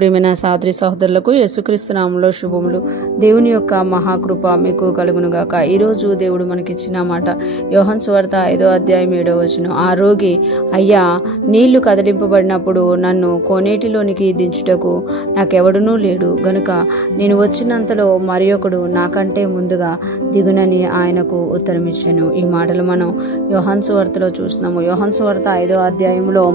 ప్రియమైన సహోదరి సహోదరులకు యేసుక్రీస్తు నామములో శుభములు. దేవుని యొక్క మహాకృప మీకు కలుగునుగాక. ఈరోజు దేవుడు మనకిచ్చిన మాట యోహాను సువార్త 5వ అధ్యాయం 7వ వచనం. ఆ రోగి, అయ్యా, నీళ్లు కదిలింపబడినప్పుడు నన్ను కోనేటిలోనికి దించుటకు నాకెవడునూ లేడు గనుక నేను వచ్చినంతలో మరి ఒకడు నాకంటే ముందుగా దిగునని ఆయనకు ఉత్తరమిచ్చాను. ఈ మాటలు మనం యోహాను సువార్తలో చూస్తున్నాము. యోహాను సువార్త 5వ అధ్యాయంలో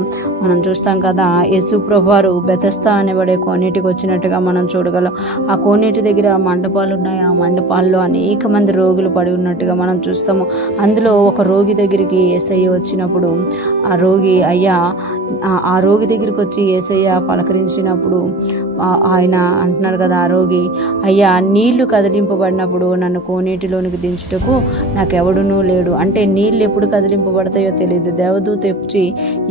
మనం చూస్తాం కదా, యేసు ప్రభువారు బెతస్తా అనబడే కోనేటికి వచ్చినట్టుగా మనం చూడగలం. ఆ కోనేటి దగ్గర మండపాలు ఉన్నాయి. ఆ మండపాల్లో అనేక మంది రోగులు పడి ఉన్నట్టుగా మనం చూస్తాము. అందులో ఒక రోగి దగ్గరికి యేసయ్య వచ్చినప్పుడు ఆ రోగి, అయ్యా, ఆ రోగి దగ్గరికి వచ్చి యేసయ్య పలకరించినప్పుడు ఆయన అంటున్నారు కదా, ఆ రోగి, అయ్యా, నీళ్లు కదిలింపబడినప్పుడు నన్ను కోనేటిలోనికి దించుటకు నాకెవడునూ లేడు. అంటే నీళ్ళు ఎప్పుడు కదిలింపబడతాయో తెలియదు. దేవదూత వచ్చి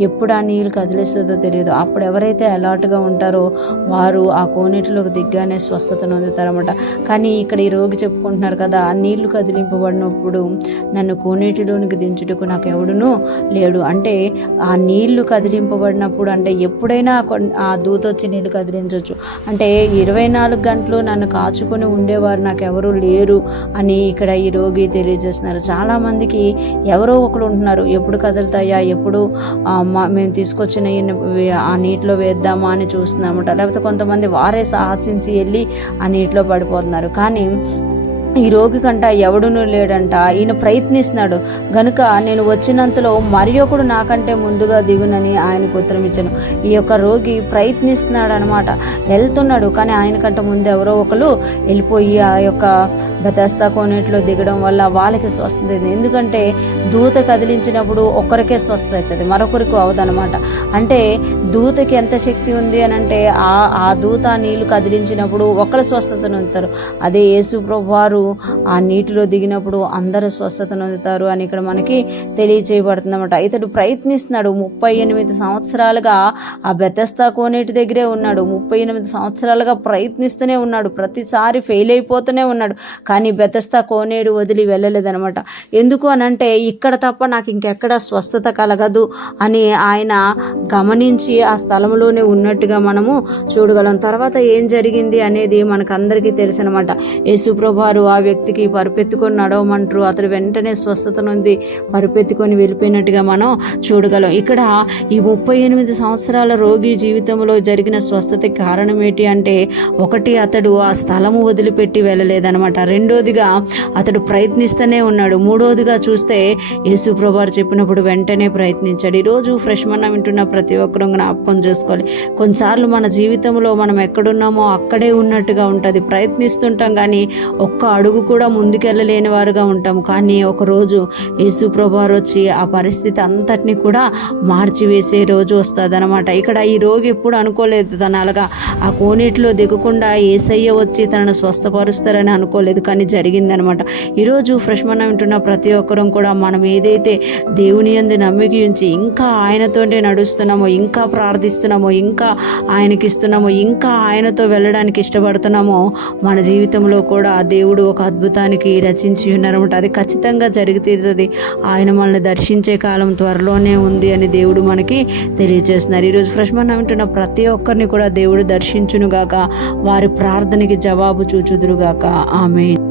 ఎప్పుడు ఆ నీళ్ళు కదిలిస్తుందో తెలియదు. అప్పుడు ఎవరైతే అలర్ట్గా ఉంటారో వారు ఆ కోనేటిలోకి దిగ్గానే స్వస్థతను అందుతారన్నమాట. కానీ ఇక్కడ ఈ రోగి చెప్పుకుంటున్నారు కదా, ఆ నీళ్లు కదిలింపబడినప్పుడు నన్ను కోనేటిలోనికి దించుటకు నాకు ఎవడునూ లేడు. అంటే ఆ నీళ్లు కదిలింపబడినప్పుడు అంటే ఎప్పుడైనా ఆ దూత వచ్చి నీళ్లు కదిలించవచ్చు. అంటే 24 గంటలు నన్ను కాచుకొని ఉండేవారు నాకెవరూ లేరు అని ఇక్కడ ఈ రోగి తెలియజేస్తున్నారు. చాలా మందికి ఎవరో ఒకరు ఉంటున్నారు, ఎప్పుడు కదులుతాయా, ఎప్పుడు మేము తీసుకొచ్చిన ఆ నీటిలో వేద్దామా అని చూస్తున్నామట. లేకపోతే కొంతమంది వారే సాహసించి వెళ్ళి ఆ నీటిలో పడిపోతున్నారు. కానీ ఈ రోగి కంట ఎవడునూ లేడంట. ఈయన ప్రయత్నిస్తున్నాడు గనుక నేను వచ్చినంతలో మరి ఒకడు నాకంటే ముందుగా దిగునని ఆయనకు ఉత్తరం ఇచ్చాను. ఈ యొక్క రోగి ప్రయత్నిస్తున్నాడు అనమాట, వెళ్తున్నాడు. కానీ ఆయనకంటే ముందు ఎవరో ఒకరు వెళ్ళిపోయి ఆ యొక్క బెతస్తా కోనేటిలో దిగడం వల్ల వాళ్ళకి స్వస్థత. ఎందుకంటే దూత కదిలించినప్పుడు ఒక్కరికే స్వస్థత అవుతుంది, మరొకరికి అవదనమాట. అంటే దూతకి ఎంత శక్తి ఉంది అని అంటే ఆ దూత నీళ్లు కదిలించినప్పుడు ఒకరు స్వస్థతను అందుతారు. అదే యేసు ప్రభువారు ఆ నీటిలో దిగినప్పుడు అందరూ స్వస్థతను అందుతారు అని ఇక్కడ మనకి తెలియజేయబడుతుందన్నమాట. ఇతడు ప్రయత్నిస్తున్నాడు. 38 సంవత్సరాలుగా ఆ బెతస్తా కోనేటి దగ్గరే ఉన్నాడు. 38 సంవత్సరాలుగా ప్రయత్నిస్తూనే ఉన్నాడు. ప్రతిసారి ఫెయిల్ అయిపోతూనే ఉన్నాడు. కానీ బెతస్తా కోనేడు వదిలి వెళ్ళలేదనమాట. ఎందుకు అనంటే ఇక్కడ తప్ప నాకు ఇంకెక్కడ స్వస్థత కలగదు అని ఆయన గమనించి ఆ స్థలంలోనే ఉన్నట్టుగా మనము చూడగలం. తర్వాత ఏం జరిగింది అనేది మనకందరికీ తెలుసనమాట. యేసు ప్రభువారు ఆ వ్యక్తికి పరుపెత్తుకొని నడవమంటారు. అతడు వెంటనే స్వస్థత నుండి పరుపెత్తుకొని వెళ్ళిపోయినట్టుగా మనం చూడగలం. ఇక్కడ ఈ 38 సంవత్సరాల రోగి జీవితంలో జరిగిన స్వస్థతకి కారణం ఏంటి అంటే, ఒకటి, అతడు ఆ స్థలము వదిలిపెట్టి వెళ్ళలేదనమాట. రెండోదిగా అతడు ప్రయత్నిస్తూనే ఉన్నాడు. మూడోదిగా చూస్తే యేసు ప్రభువారు చెప్పినప్పుడు వెంటనే ప్రయత్నించాడు. ఈరోజు ఫ్రెష్ మన్నా వింటున్న ప్రతి ఒక్కరూ జ్ఞాపకం చేసుకోవాలి. కొన్నిసార్లు మన జీవితంలో మనం ఎక్కడున్నామో అక్కడే ఉన్నట్టుగా ఉంటుంది. ప్రయత్నిస్తుంటాం కానీ ఒక్క అడుగు కూడా ముందుకెళ్ళలేని వారుగా ఉంటాము. కానీ ఒకరోజు యేసు ప్రభువారు వచ్చి ఆ పరిస్థితి అంతటిని కూడా మార్చివేసే రోజు వస్తుంది అనమాట. ఇక్కడ ఈ రోగి ఎప్పుడు అనుకోలేదు తను అలాగా ఆ కోనేటిలో దిగకుండా యేసయ్య వచ్చి తనను స్వస్థపరుస్తారని అనుకోలేదు. కానీ జరిగిందనమాట. ఈరోజు ఫ్రెష్ మన్నా వింటున్న ప్రతి ఒక్కరం కూడా మనం ఏదైతే దేవుని యందు నమ్మిక ఉంచి ఇంకా ఆయనతోనే నడుస్తున్నామో, ఇంకా ప్రార్థిస్తున్నామో, ఇంకా ఆయనకి ఇస్తున్నామో, ఇంకా ఆయనతో వెళ్ళడానికి ఇష్టపడుతున్నామో, మన జీవితంలో కూడా దేవుడు ఒక అద్భుతానికి రచించి ఉన్నారన్నమాట. అది ఖచ్చితంగా జరుగుతుంది. ఆయన మనల్ని దర్శించే కాలం త్వరలోనే ఉంది అని దేవుడు మనకి తెలియజేస్తున్నారు. ఈరోజు ఫ్రెష్ మన్నా వింటున్న ప్రతి ఒక్కరిని కూడా దేవుడు దర్శించునుగాక, వారి ప్రార్థనకి జవాబు చూచుదురుగాక. ఆమేన్.